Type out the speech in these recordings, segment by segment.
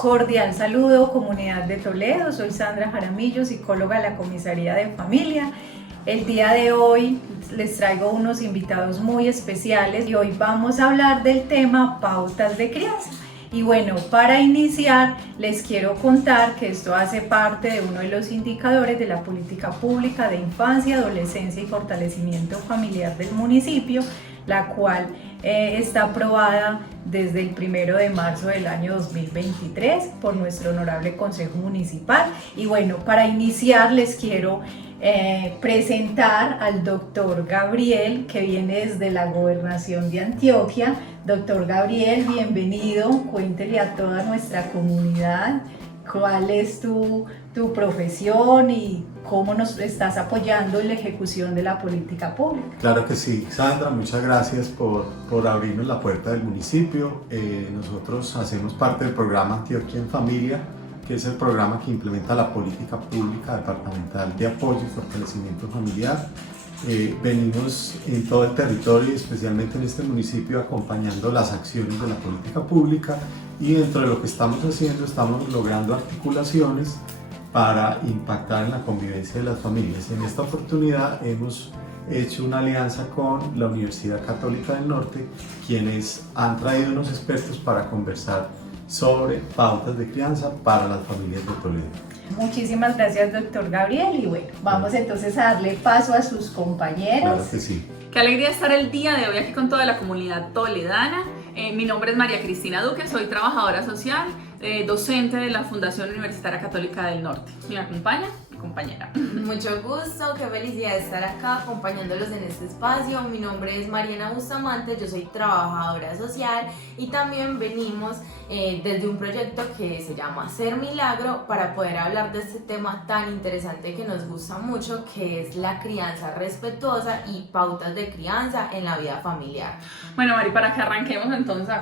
Cordial saludo, comunidad de Toledo. Soy Sandra Jaramillo, psicóloga de la Comisaría de Familia. El día de hoy les traigo unos invitados muy especiales y hoy vamos a hablar del tema pautas de crianza. Y bueno, para iniciar les quiero contar que esto hace parte de uno de los indicadores de la política pública de infancia, adolescencia y fortalecimiento familiar del municipio, la cual está aprobada desde el 1 de marzo del año 2023 por nuestro honorable Consejo Municipal. Y bueno, para iniciar les quiero presentar al doctor Gabriel, que viene desde la Gobernación de Antioquia. Doctor Gabriel, bienvenido. Cuéntele a toda nuestra comunidad cuál es tu profesión y cómo nos estás apoyando en la ejecución de la política pública. Claro que sí, Sandra, muchas gracias por abrirnos la puerta del municipio. Nosotros hacemos parte del programa Antioquia en Familia, que es el programa que implementa la política pública departamental de apoyo y fortalecimiento familiar. Venimos en todo el territorio y especialmente en este municipio acompañando las acciones de la política pública, y dentro de lo que estamos haciendo estamos logrando articulaciones para impactar en la convivencia de las familias. En esta oportunidad hemos hecho una alianza con la Universidad Católica del Norte, quienes han traído unos expertos para conversar sobre pautas de crianza para las familias de Toledo. Muchísimas gracias, doctor Gabriel, y bueno, vamos entonces a darle paso a sus compañeros. Claro que sí. Qué alegría estar el día de hoy aquí con toda la comunidad toledana. Mi nombre es María Cristina Duque, soy trabajadora social, docente de la Fundación Universitaria Católica del Norte. ¿Me acompaña? Mi compañera. Mucho gusto, qué felicidad estar acá acompañándolos en este espacio. Mi nombre es Mariana Bustamante, yo soy trabajadora social y también venimos desde un proyecto que se llama Ser Milagro para poder hablar de este tema tan interesante que nos gusta mucho, que es la crianza respetuosa y pautas de crianza en la vida familiar. Bueno, Mari, para que arranquemos entonces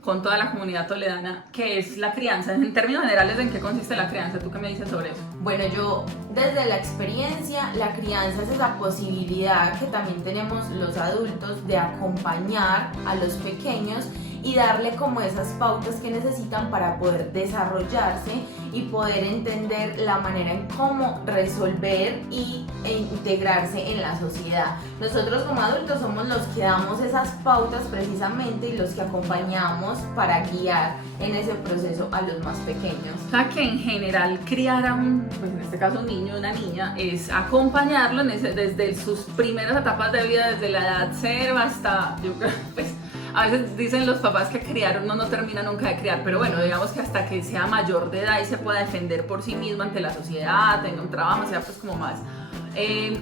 con toda la comunidad toledana, ¿qué es la crianza? En términos generales, ¿en qué consiste la crianza? ¿Tú qué me dices sobre eso? Bueno, yo desde la experiencia, la crianza es esa posibilidad que también tenemos los adultos de acompañar a los pequeños y darle como esas pautas que necesitan para poder desarrollarse y poder entender la manera en cómo resolver e integrarse en la sociedad. Nosotros como adultos somos los que damos esas pautas precisamente y los que acompañamos para guiar en ese proceso a los más pequeños. O sea que en general criar a un, pues en este caso un niño o una niña, es acompañarlo desde sus primeras etapas de vida, desde la edad 0 hasta, yo creo, pues a veces dicen los papás que criar uno no termina nunca de criar, pero bueno, digamos que hasta que sea mayor de edad y se pueda defender por sí mismo ante la sociedad, tenga un trabajo, sea pues como más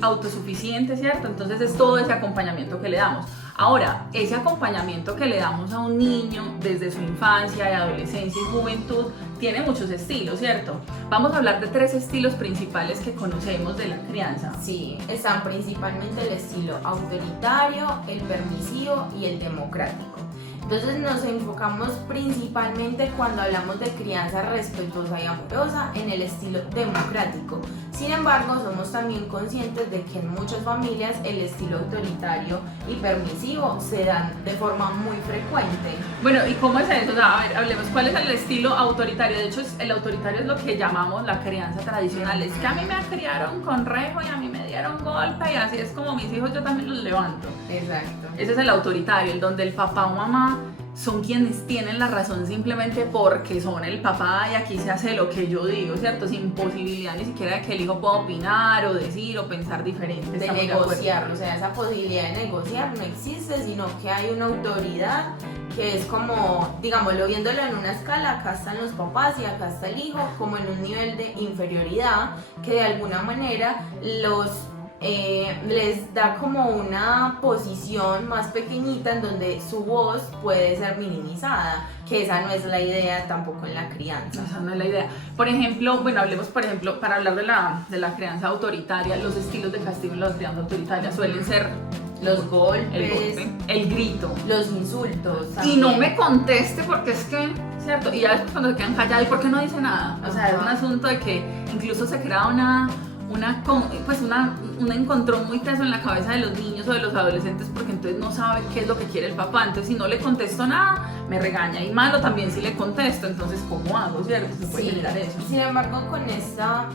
autosuficiente, ¿cierto? Entonces es todo ese acompañamiento que le damos. Ahora, ese acompañamiento que le damos a un niño desde su infancia, de adolescencia y juventud tiene muchos estilos, ¿cierto? Vamos a hablar de 3 estilos principales que conocemos de la crianza. Sí, están principalmente el estilo autoritario, el permisivo y el democrático. Entonces nos enfocamos principalmente cuando hablamos de crianza respetuosa y amorosa en el estilo democrático. Sin embargo, somos también conscientes de que en muchas familias el estilo autoritario y permisivo se dan de forma muy frecuente. Bueno, ¿y cómo es eso? O sea, a ver, hablemos, ¿cuál es el estilo autoritario? De hecho, el autoritario es lo que llamamos la crianza tradicional. Es que a mí me criaron con rejo y a mí me dieron golpe y así es como mis hijos yo también los levanto. Exacto. Ese es el autoritario, el donde el papá o mamá son quienes tienen la razón simplemente porque son el papá y aquí se hace lo que yo digo, ¿cierto? Sin posibilidad ni siquiera de que el hijo pueda opinar o decir o pensar diferente. De negociar, o sea, esa posibilidad de negociar no existe, sino que hay una autoridad que es como, digámoslo, viéndolo en una escala, acá están los papás y acá está el hijo, como en un nivel de inferioridad que de alguna manera les da como una posición más pequeñita en donde su voz puede ser minimizada, que esa no es la idea tampoco en la crianza. Esa no es la idea. Por ejemplo, bueno, hablemos por ejemplo, para hablar de la crianza autoritaria, los estilos de castigo en la crianza autoritaria suelen ser los golpes, el golpe, el grito, los insultos también. Y no me conteste porque es que, ¿cierto? Y ya después cuando se quedan callados, ¿y por qué no dice nada? O sea, es un asunto de que incluso se crea una un encontrón muy teso en la cabeza de los niños o de los adolescentes, porque entonces no sabe qué es lo que quiere el papá. Entonces si no le contesto nada, me regaña, y malo también si le contesto. Entonces, ¿cómo hago, cierto? Se puede generar eso. Sin embargo, con esta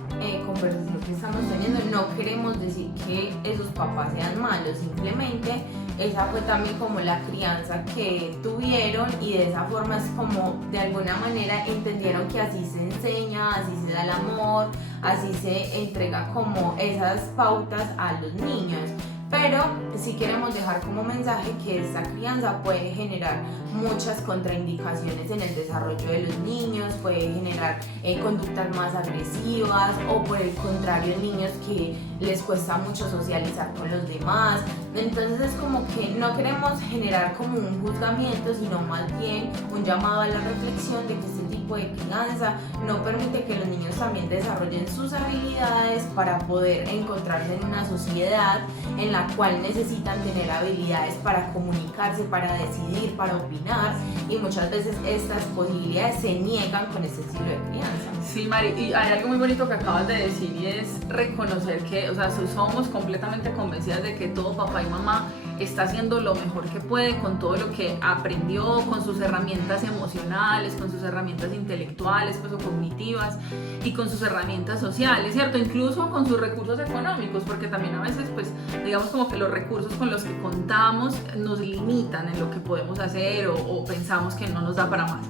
conversación que estamos teniendo, no queremos decir que esos papás sean malos, simplemente esa fue también como la crianza que tuvieron, y de esa forma es como de alguna manera entendieron que así se enseña, así se da el amor, así se entrega como esas pautas a los niños. Pero sí queremos dejar como mensaje que esta crianza puede generar muchas contraindicaciones en el desarrollo de los niños, puede generar conductas más agresivas, o por el contrario niños que les cuesta mucho socializar con los demás. Entonces es como que no queremos generar como un juzgamiento, sino más bien un llamado a la reflexión de que este tipo de crianza no permite que los niños también desarrollen sus habilidades para poder encontrarse en una sociedad en la cual necesitan tener habilidades para comunicarse, para decidir, para opinar, y muchas veces estas posibilidades se niegan con este estilo de crianza. Sí, Mari, y hay algo muy bonito que acabas de decir, y es reconocer que, o sea, somos completamente convencidas de que todo papá y mamá está haciendo lo mejor que puede con todo lo que aprendió, con sus herramientas emocionales, con sus herramientas intelectuales, pues, o cognitivas, y con sus herramientas sociales, ¿cierto? Incluso con sus recursos económicos, porque también a veces, pues, digamos como que los recursos con los que contamos nos limitan en lo que podemos hacer, o pensamos que no nos da para más.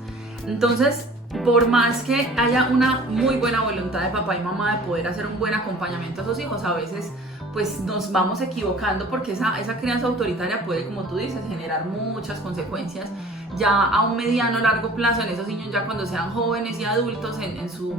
Entonces, por más que haya una muy buena voluntad de papá y mamá de poder hacer un buen acompañamiento a sus hijos, a veces pues nos vamos equivocando, porque esa crianza autoritaria puede, como tú dices, generar muchas consecuencias ya a un mediano largo plazo en esos niños, ya cuando sean jóvenes y adultos, en su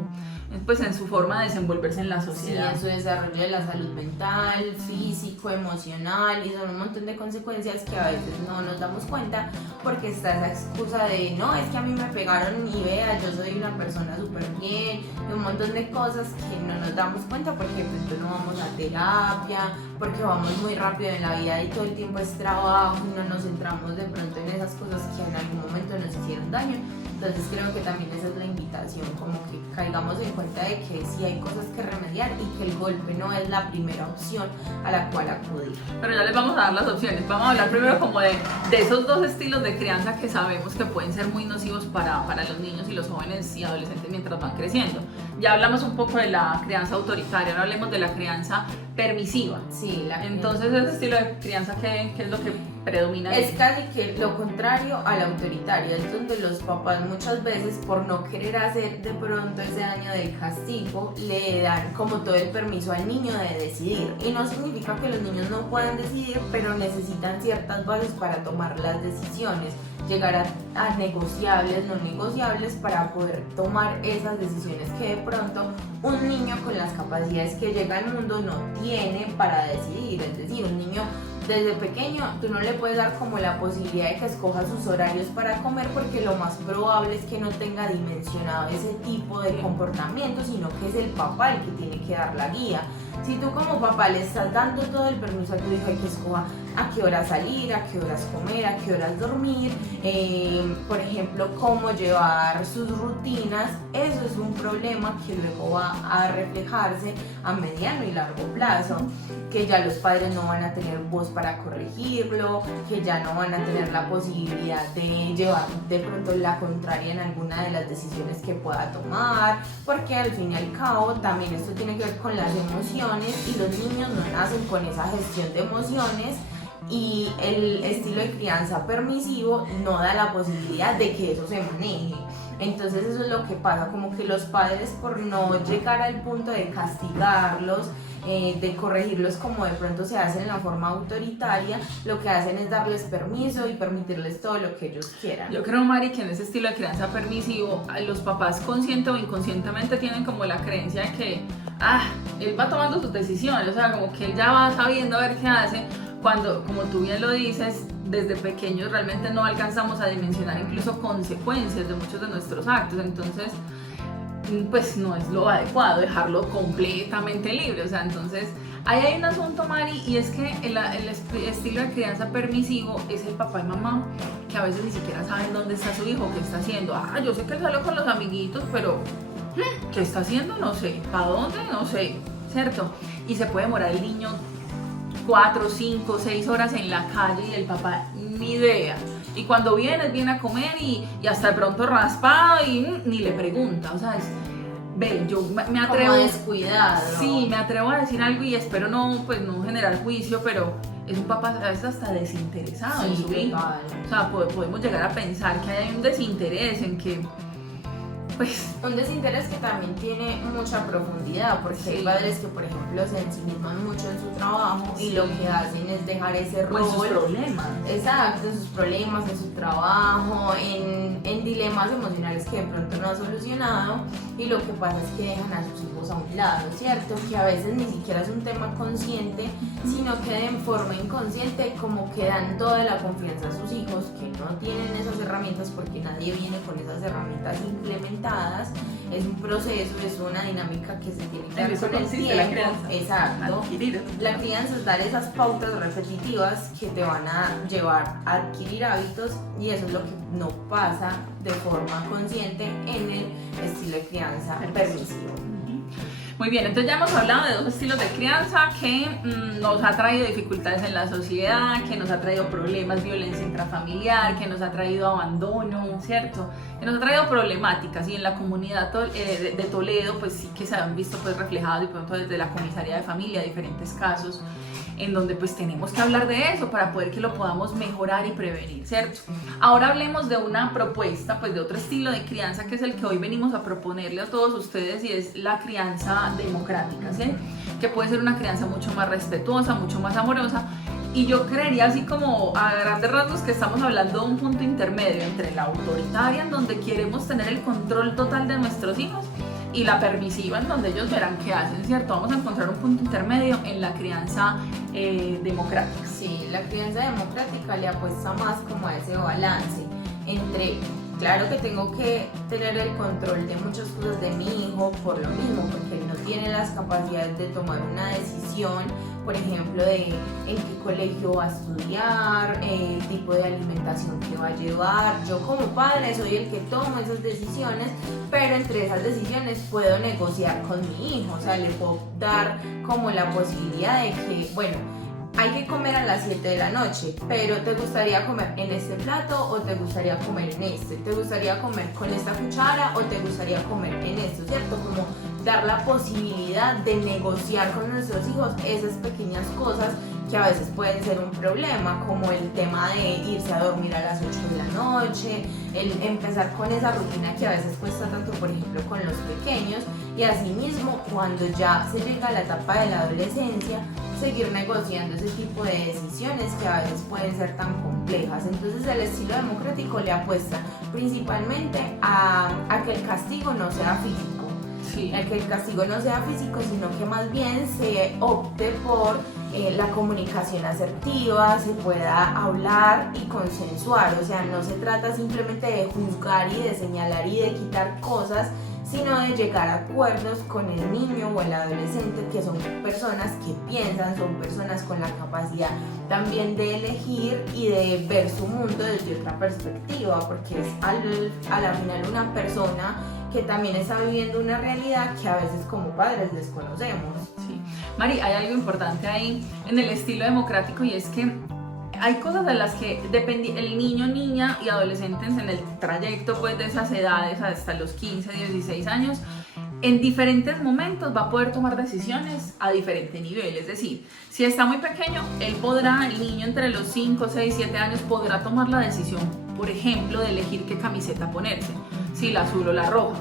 forma de desenvolverse en la sociedad. Sí, en su desarrollo de la salud mental, físico, emocional, y son un montón de consecuencias que a veces no nos damos cuenta, porque está esa excusa de no, es que a mí me pegaron y vea, yo soy una persona súper bien, y un montón de cosas que no nos damos cuenta porque pues no vamos a terapia, porque vamos muy rápido en la vida y todo el tiempo es trabajo y no nos centramos de pronto en esas cosas que en algún momento nos hicieron daño. Entonces creo que también esa es la invitación, como que caigamos en cuenta de que sí hay cosas que remediar y que el golpe no es la primera opción a la cual acudir. Pero ya les vamos a dar las opciones. Vamos a hablar primero como de esos dos estilos de crianza que sabemos que pueden ser muy nocivos para los niños y los jóvenes y adolescentes mientras van creciendo. Ya hablamos un poco de la crianza autoritaria, ahora hablemos de la crianza permisiva. Sí, entonces ese estilo de crianza, ¿qué es lo que predomina? Es casi que lo contrario a la autoritaria, es donde los papás muchas veces, por no querer hacer de pronto ese daño del castigo, le dan como todo el permiso al niño de decidir, y no significa que los niños no puedan decidir, pero necesitan ciertas bases para tomar las decisiones, llegar a negociables, no negociables, para poder tomar esas decisiones que de pronto un niño con las capacidades que llega al mundo no tiene para decidir. Es decir, un niño desde pequeño tú no le puedes dar como la posibilidad de que escoja sus horarios para comer, porque lo más probable es que no tenga dimensionado ese tipo de comportamiento, sino que es el papá el que tiene que dar la guía. Si tú como papá le estás dando todo el permiso a tu hijo de que escoja a qué horas salir, a qué horas comer, a qué horas dormir, por ejemplo, cómo llevar sus rutinas, eso es un problema que luego va a reflejarse a mediano y largo plazo, que ya los padres no van a tener voz para corregirlo, que ya no van a tener la posibilidad de llevar de pronto la contraria en alguna de las decisiones que pueda tomar, porque al fin y al cabo también esto tiene que ver con las emociones, y los niños no nacen con esa gestión de emociones, y el estilo de crianza permisivo no da la posibilidad de que eso se maneje. Entonces eso es lo que pasa, como que los padres, por no llegar al punto de castigarlos, de corregirlos como de pronto se hace en la forma autoritaria, lo que hacen es darles permiso y permitirles todo lo que ellos quieran. Yo creo, Mari, que en ese estilo de crianza permisivo, los papás consciente o inconscientemente tienen como la creencia de que él va tomando sus decisiones, o sea, como que él ya va sabiendo a ver qué hace, cuando, como tú bien lo dices, desde pequeños realmente no alcanzamos a dimensionar incluso consecuencias de muchos de nuestros actos. Entonces pues no es lo adecuado dejarlo completamente libre. O sea, entonces ahí hay un asunto, Mari, y es que el estilo de crianza permisivo es el papá y mamá que a veces ni siquiera saben dónde está su hijo, qué está haciendo. Yo sé que él salió con los amiguitos, pero ¿qué está haciendo? No sé. ¿Para dónde? No sé, ¿cierto? y se puede demorar el niño 4, 5, 6 horas en la calle y el papá ni idea. Y cuando viene a comer y hasta de pronto raspado y ni le pregunta, o sea, yo me atrevo... Como descuidado. Sí, me atrevo a decir algo y espero no generar juicio, pero es un papá a veces hasta desinteresado en su hijo. O sea, podemos llegar a pensar que hay un desinterés en que, pues... Un desinterés que también tiene mucha profundidad, porque Sí. hay padres que, por ejemplo, se ensimisman mucho en su trabajo y Sí. lo que hacen es dejar ese O rol. en sus problemas. Exacto, en sus problemas, en su trabajo, en dilemas emocionales que de pronto no ha solucionado, y lo que pasa es que dejan a sus hijos a un lado, ¿cierto? Que a veces ni siquiera es un tema consciente, sino que de forma inconsciente como que dan toda la confianza a sus hijos, que no tienen esas herramientas porque nadie viene con esas herramientas implementadas. Es un proceso, es una dinámica que se tiene que En dar eso con el consiste la tiempo. crianza. Exacto. Adquirir. La crianza es dar esas pautas repetitivas que te van a llevar a adquirir hábitos, y eso es lo que no pasa de forma consciente en el estilo de crianza permisivo. Muy bien, entonces ya hemos hablado de dos estilos de crianza que nos ha traído dificultades en la sociedad, que nos ha traído problemas, violencia intrafamiliar, que nos ha traído abandono, ¿cierto? Que nos ha traído problemáticas, y en la comunidad de Toledo pues sí que se han visto pues reflejados de pronto desde la comisaría de familia diferentes casos en donde pues tenemos que hablar de eso para poder que lo podamos mejorar y prevenir, ¿cierto? Ahora hablemos de una propuesta, pues de otro estilo de crianza que es el que hoy venimos a proponerle a todos ustedes, y es la crianza democrática, ¿sí? Que puede ser una crianza mucho más respetuosa, mucho más amorosa, y yo creería así como a grandes rasgos que estamos hablando de un punto intermedio entre la autoritaria, en donde queremos tener el control total de nuestros hijos, y la permisiva, en donde ellos verán qué hacen, ¿cierto? Vamos a encontrar un punto intermedio en la crianza democrática. Sí, la crianza democrática le apuesta más como a ese balance entre, claro que tengo que tener el control de muchas cosas de mi hijo por lo mismo, porque él no tiene las capacidades de tomar una decisión, por ejemplo, de en qué colegio va a estudiar, el tipo de alimentación que va a llevar. Yo como padre soy el que toma esas decisiones, pero entre esas decisiones puedo negociar con mi hijo, o sea, le puedo dar como la posibilidad de que, bueno, hay que comer a las 7 de la noche, pero ¿te gustaría comer en este plato o te gustaría comer en este? ¿Te gustaría comer con esta cuchara o te gustaría comer en esto? ¿Cierto? Como dar la posibilidad de negociar con nuestros hijos esas pequeñas cosas que a veces pueden ser un problema, como el tema de irse a dormir a las 8 de la noche, el empezar con esa rutina que a veces cuesta tanto, por ejemplo, con los pequeños, y asimismo cuando ya se llega a la etapa de la adolescencia, seguir negociando ese tipo de decisiones que a veces pueden ser tan complejas. Entonces el estilo democrático le apuesta principalmente a que el castigo no sea físico, Sí. a que el castigo no sea físico, sino que más bien se opte por la comunicación asertiva, se pueda hablar y consensuar, o sea, no se trata simplemente de juzgar y de señalar y de quitar cosas, sino de llegar a acuerdos con el niño o el adolescente, que son personas que piensan, son personas con la capacidad también de elegir y de ver su mundo desde otra perspectiva, porque es a la final una persona que también está viviendo una realidad que a veces como padres desconocemos. Sí. Mari, hay algo importante ahí en el estilo democrático, y es que hay cosas de las que el niño, niña y adolescentes en el trayecto pues, de esas edades hasta los 15, 16 años, en diferentes momentos va a poder tomar decisiones a diferente nivel. Es decir, si está muy pequeño, el niño entre los 5, 6, 7 años podrá tomar la decisión, por ejemplo, de elegir qué camiseta ponerse, si la azul o la roja,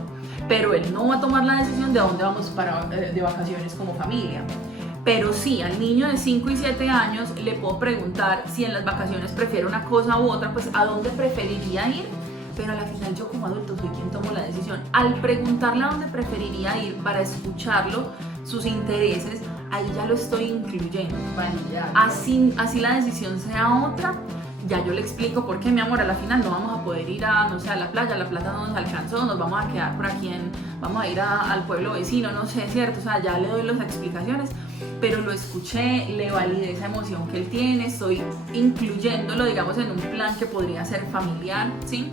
pero él no va a tomar la decisión de dónde vamos de vacaciones como familia. Pero sí, al niño de 5 y 7 años le puedo preguntar si en las vacaciones prefiere una cosa u otra, pues a dónde preferiría ir, pero al final yo como adulto soy quien tomo la decisión. Al preguntarle a dónde preferiría ir para escucharlo, sus intereses, ahí ya lo estoy incluyendo. Así la decisión sea otra, ya yo le explico por qué, mi amor, a la final no vamos a poder ir a, no sé, a la playa no nos alcanzó, nos vamos a quedar por aquí, vamos a ir al pueblo vecino, no sé, ¿cierto? O sea, ya le doy las explicaciones, pero lo escuché, le validé esa emoción que él tiene, estoy incluyéndolo, digamos, en un plan que podría ser familiar, ¿sí?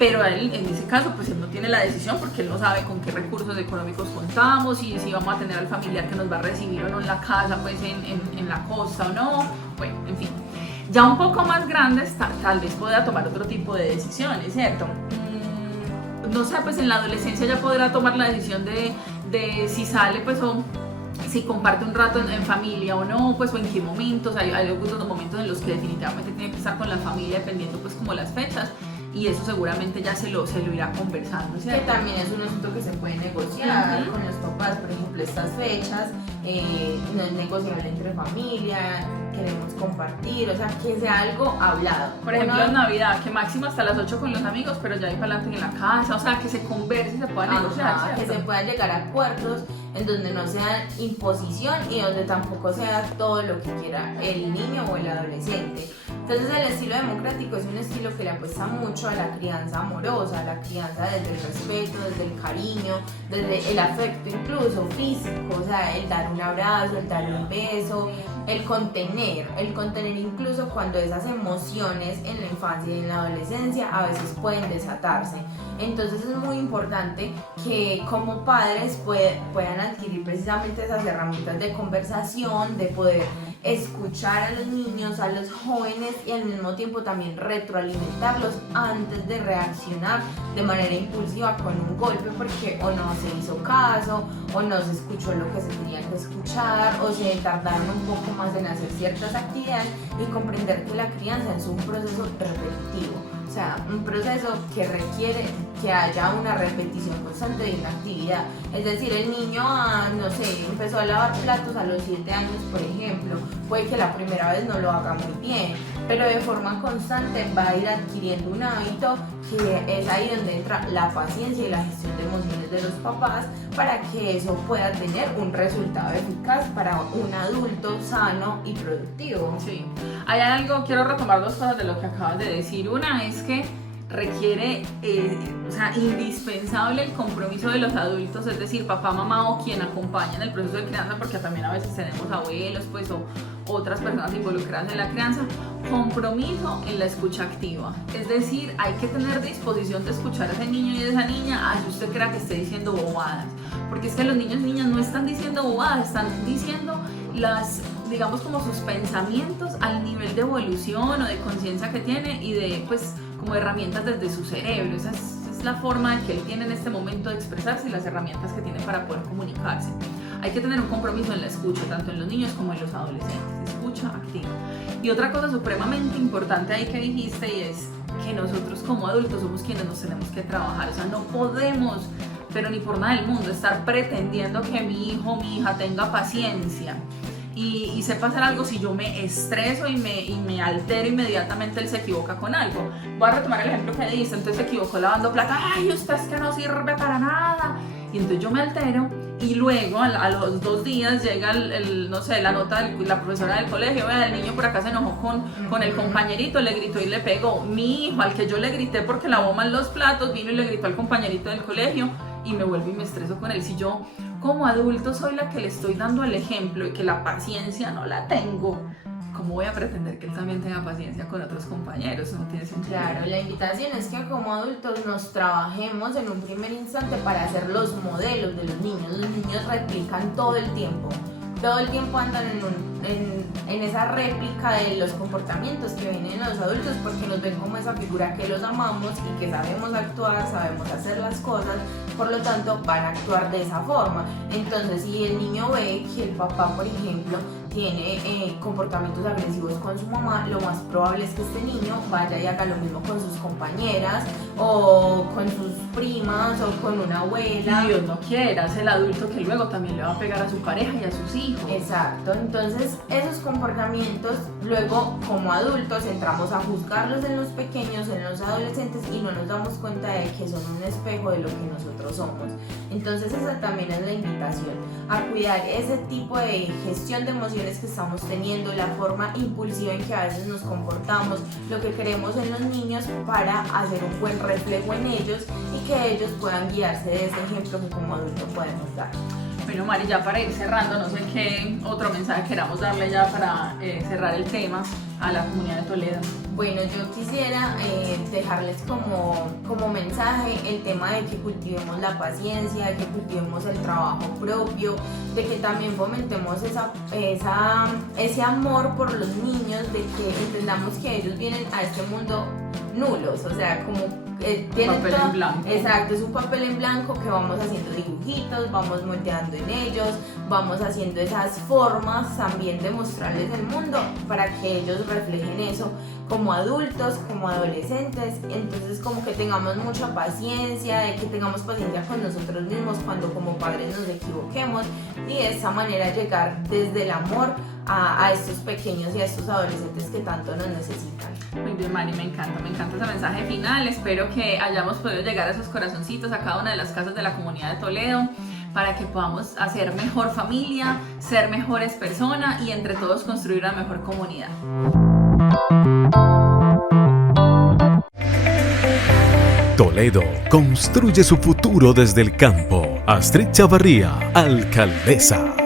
pero él, en ese caso, pues él no tiene la decisión porque él no sabe con qué recursos económicos contamos y si vamos a tener al familiar que nos va a recibir o no en la casa, pues en la costa o no, bueno, en fin. Ya un poco más grandes tal vez pueda tomar otro tipo de decisiones, ¿cierto? No sé, pues en la adolescencia ya podrá tomar la decisión de si sale, pues o si comparte un rato en familia o no, pues o en qué momentos, hay algunos momentos en los que definitivamente tiene que estar con la familia dependiendo pues como las fechas, y eso seguramente ya se lo irá conversando, ¿cierto? Que también es un asunto que se puede negociar con los papás, por ejemplo, estas fechas, no es negociable entre familia, queremos compartir, o sea, que sea algo hablado. Por ejemplo, en Navidad, que máximo hasta las 8 con los amigos, pero ya ahí para adelante en la casa, o sea, que se converse y se pueda negociar, que se puedan llegar a acuerdos en donde no sea imposición y donde tampoco sea todo lo que quiera el niño o el adolescente. Entonces el estilo democrático es un estilo que le apuesta mucho a la crianza amorosa, a la crianza desde el respeto, desde el cariño, desde el afecto incluso físico, o sea, el dar un abrazo, el dar un beso, el contener incluso cuando esas emociones en la infancia y en la adolescencia a veces pueden desatarse. Entonces es muy importante que como padres puedan adquirir precisamente esas herramientas de conversación, de poder escuchar a los niños, a los jóvenes y al mismo tiempo también retroalimentarlos antes de reaccionar de manera impulsiva con un golpe porque o no se hizo caso o no se escuchó lo que se tenía que escuchar o se tardaron un poco más en hacer ciertas actividades, y comprender que la crianza es un proceso repetitivo. O sea, un proceso que requiere que haya una repetición constante de una actividad. Es decir, el niño, no sé, empezó a lavar platos a los 7 años, por ejemplo. Puede que la primera vez no lo haga muy bien, pero de forma constante va a ir adquiriendo un hábito, que es ahí donde entra la paciencia y la gestión de emociones de los papás para que eso pueda tener un resultado eficaz para un adulto sano y productivo. Sí, hay algo, quiero retomar dos cosas de lo que acabas de decir. Una es que requiere, o sea, indispensable el compromiso de los adultos, es decir, papá, mamá o quien acompaña en el proceso de crianza, porque también a veces tenemos abuelos, pues, o otras personas involucradas en la crianza. Compromiso en la escucha activa, es decir, hay que tener disposición de escuchar a ese niño y a esa niña, así usted crea que esté diciendo bobadas, porque es que los niños y niñas no están diciendo bobadas, están diciendo digamos como sus pensamientos al nivel de evolución o de conciencia que tiene y de, pues, como herramientas desde su cerebro. Esa es la forma que él tiene en este momento de expresarse y las herramientas que tiene para poder comunicarse. Hay que tener un compromiso en la escucha, tanto en los niños como en los adolescentes, escucha activa. Y otra cosa supremamente importante ahí que dijiste, y es que nosotros como adultos somos quienes nos tenemos que trabajar. O sea, no podemos, pero ni por nada del mundo, estar pretendiendo que mi hijo o mi hija tenga paciencia y sepa hacer algo si yo me estreso y me altero inmediatamente. Él se equivoca con algo. Voy a retomar el ejemplo que diste. Entonces se equivocó lavando plata. ¡Ay, usted es que no sirve para nada! Y entonces yo me altero y luego a los 2 días llega no sé, la nota de la profesora del colegio. Vea, el niño por acá se enojó con el compañerito, le gritó y le pegó. Mi hijo, al que yo le grité porque lavó mal los platos, vino y le gritó al compañerito del colegio, y me vuelvo y me estreso con él. Si yo como adulto soy la que le estoy dando el ejemplo y que la paciencia no la tengo, ¿cómo voy a pretender que él también tenga paciencia con otros compañeros? No tiene sentido. Claro, la invitación es que como adultos nos trabajemos en un primer instante para ser los modelos de los niños. Los niños replican todo el tiempo andan en esa réplica de los comportamientos que ven en los adultos, porque nos ven como esa figura que los amamos y que sabemos actuar, sabemos hacer las cosas, por lo tanto van a actuar de esa forma. Entonces, si el niño ve que el papá, por ejemplo, tiene comportamientos agresivos con su mamá, lo más probable es que este niño vaya y haga lo mismo con sus compañeras o con sus primas o con una abuela. Y Dios no quiera, es el adulto que luego también le va a pegar a su pareja y a sus hijos. Exacto, entonces esos comportamientos luego como adultos entramos a juzgarlos en los pequeños, en los adolescentes, y no nos damos cuenta de que son un espejo de lo que nosotros somos. Entonces esa también es la invitación, a cuidar ese tipo de gestión de emociones que estamos teniendo, la forma impulsiva en que a veces nos comportamos, lo que queremos en los niños, para hacer un buen reflejo en ellos y que ellos puedan guiarse de ese ejemplo que como adulto podemos dar. Bueno, Mari, ya para ir cerrando, no sé qué otro mensaje queramos darle ya para cerrar el tema a la comunidad de Toledo. Bueno, yo quisiera dejarles como mensaje el tema de que cultivemos la paciencia, de que cultivemos el trabajo propio, de que también fomentemos ese amor por los niños, de que entendamos que ellos vienen a este mundo nulos, o sea, como tienen papel en blanco. Exacto, es un papel en blanco que vamos haciendo dibujitos, vamos moldeando en ellos, vamos haciendo esas formas también de mostrarles el mundo para que ellos reflejen eso como adultos, como adolescentes. Entonces como que tengamos mucha paciencia, de que tengamos paciencia con nosotros mismos cuando como padres nos equivoquemos y de esa manera llegar desde el amor a estos pequeños y a estos adolescentes que tanto nos necesitan. Muy bien, Mari, me encanta ese mensaje final. Espero que hayamos podido llegar a esos corazoncitos a cada una de las casas de la comunidad de Toledo para que podamos hacer mejor familia, ser mejores personas y entre todos construir una mejor comunidad. Toledo construye su futuro desde el campo. Astrid Chavarría, alcaldesa.